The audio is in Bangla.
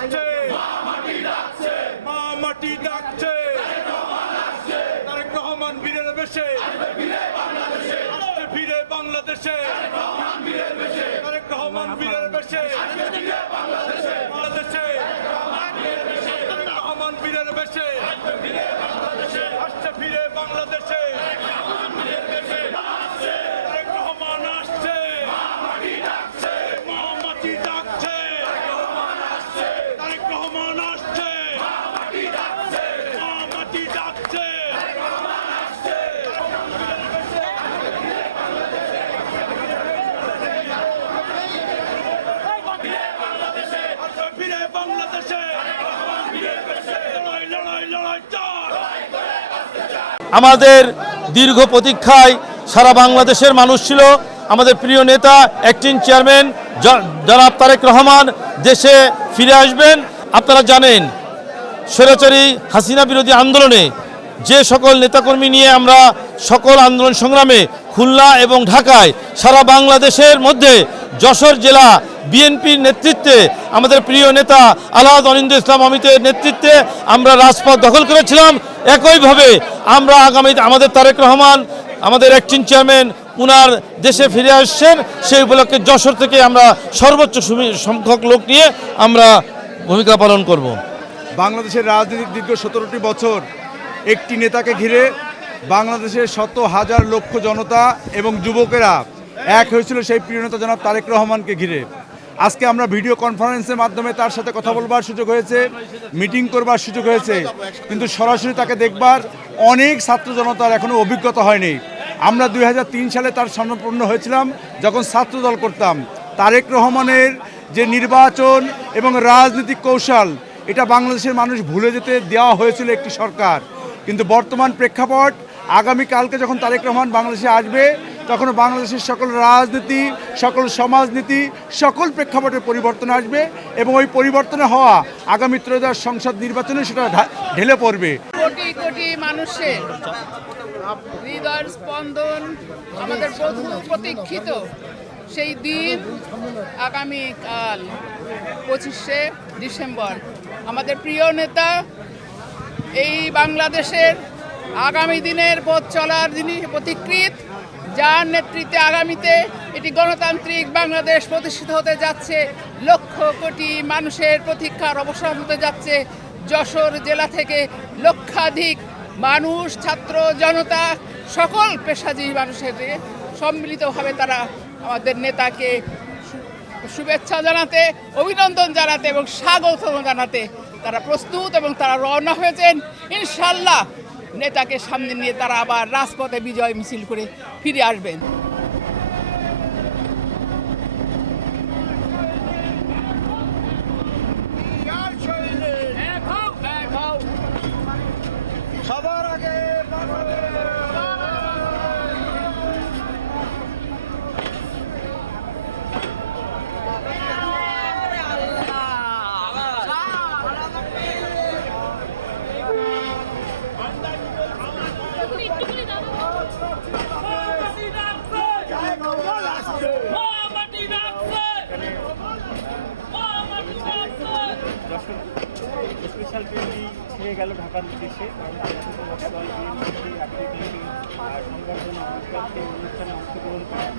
আসছে, মা মাটি ডাকছে, তারেক রহমান বীরের বেশে আসছে ফিরে বাংলাদেশে, তারেক রহমান বীরের বেশে বাংলাদেশে, তারেক রহমান বীরের বেশে আসছে ফিরে বাংলাদেশে, তারেক রহমান আসছে, মা মাটি ডাকছে, তারেক রহমান আসছে, মা মাটি ডাকছে। ফিরে বাংলাদেশে লড়াই লড়াই লড়াই চাই। আমাদের দীর্ঘ প্রতীক্ষায় সারা বাংলাদেশের মানুষ ছিল। আমাদের প্রিয় নেতা অ্যাক্টিং চেয়ারম্যান জনাব তারেক রহমান দেশে ফিরে আসবেন। আপনারা জানেন স্বৈরাচারী হাসিনা বিরোধী আন্দোলনে যে সকল নেতাকর্মী নিয়ে আমরা সকল আন্দোলন সংগ্রামে খুলনা এবং ঢাকায় সারা বাংলাদেশের মধ্যে যশোর জেলা বিএনপির নেতৃত্বে আমাদের প্রিয় নেতা আলহাজ অনিন্দ্য ইসলাম অমিতের নেতৃত্বে আমরা রাজপথ দখল করেছিলাম। একইভাবে আমরা আগামী আমাদের তারেক রহমান আমাদের অ্যাক্টিং চেয়ারম্যান উনার দেশে ফিরে আসছেন, সেই উপলক্ষে যশোর থেকে আমরা সর্বোচ্চ সংখ্যক লোক নিয়ে আমরা ভূমিকা পালন করব। বাংলাদেশের রাজনীতির দীর্ঘ 17টি বছর একটি নেতাকে ঘিরে বাংলাদেশের শত হাজার লক্ষ জনতা এবং যুবকেরা এক হয়েছিল সেই প্রিয় নেতা জনাব তারেক রহমানকে ঘিরে। আজকে আমরা ভিডিও কনফারেন্সের মাধ্যমে তার সাথে কথা বলবার সুযোগ হয়েছে, মিটিং করবার সুযোগ হয়েছে, কিন্তু সরাসরি তাকে দেখবার অনেক ছাত্র জনতার এখনও অভিজ্ঞতা হয়নি। আমরা 2003 সালে তার সামনাপন্ন হয়েছিলাম যখন ছাত্রদল করতাম। তারেক রহমানের যে নির্বাচন এবং রাজনৈতিক কৌশল, এটা বাংলাদেশের মানুষ ভুলে যেতে দেওয়া হয়েছিল একটি সরকার। কিন্তু বর্তমান প্রেক্ষাপট, আগামীকালকে যখন তারেক রহমান বাংলাদেশে আসবে তখন বাংলাদেশের সকল রাজনীতি, সকল সমাজনীতি, সকল প্রেক্ষাপটের পরিবর্তন আসবে এবং ওই পরিবর্তনে হওয়া আগামী ত্রয়োদশ সংসদ নির্বাচনে সেটা ঢেলে পড়বে। কোটি কোটি মানুষের হৃদয়ের স্পন্দন, আমাদের প্রতীক্ষিত সেই দিন আগামীকাল 25শে ডিসেম্বর। আমাদের প্রিয় নেতা এই বাংলাদেশের আগামী দিনের পথ চলার যিনি পথিকৃৎ, যার নেতৃত্বে আগামীতে এটি গণতান্ত্রিক বাংলাদেশ প্রতিষ্ঠিত হতে যাচ্ছে, লক্ষ কোটি মানুষের প্রতীক্ষার অবসান হতে যাচ্ছে। যশোর জেলা থেকে লক্ষাধিক মানুষ, ছাত্র জনতা, সকল পেশাজীবী মানুষের সম্মিলিতভাবে তারা আমাদের নেতাকে শুভেচ্ছা জানাতে, অভিনন্দন জানাতে এবং স্বাগত জানাতে তারা প্রস্তুত এবং তারা রওনা হয়েছেন। ইনশাল্লাহ নেতাকে সামনে নিয়ে তারা আবার রাজপথে বিজয় মিছিল করে ফিরে আসবেন। স্পেশাল ট্রেনটি ছেড়ে গেল ঢাকার উদ্দেশ্যে। সংবর্ধনা অনুষ্ঠানে অংশগ্রহণ করেন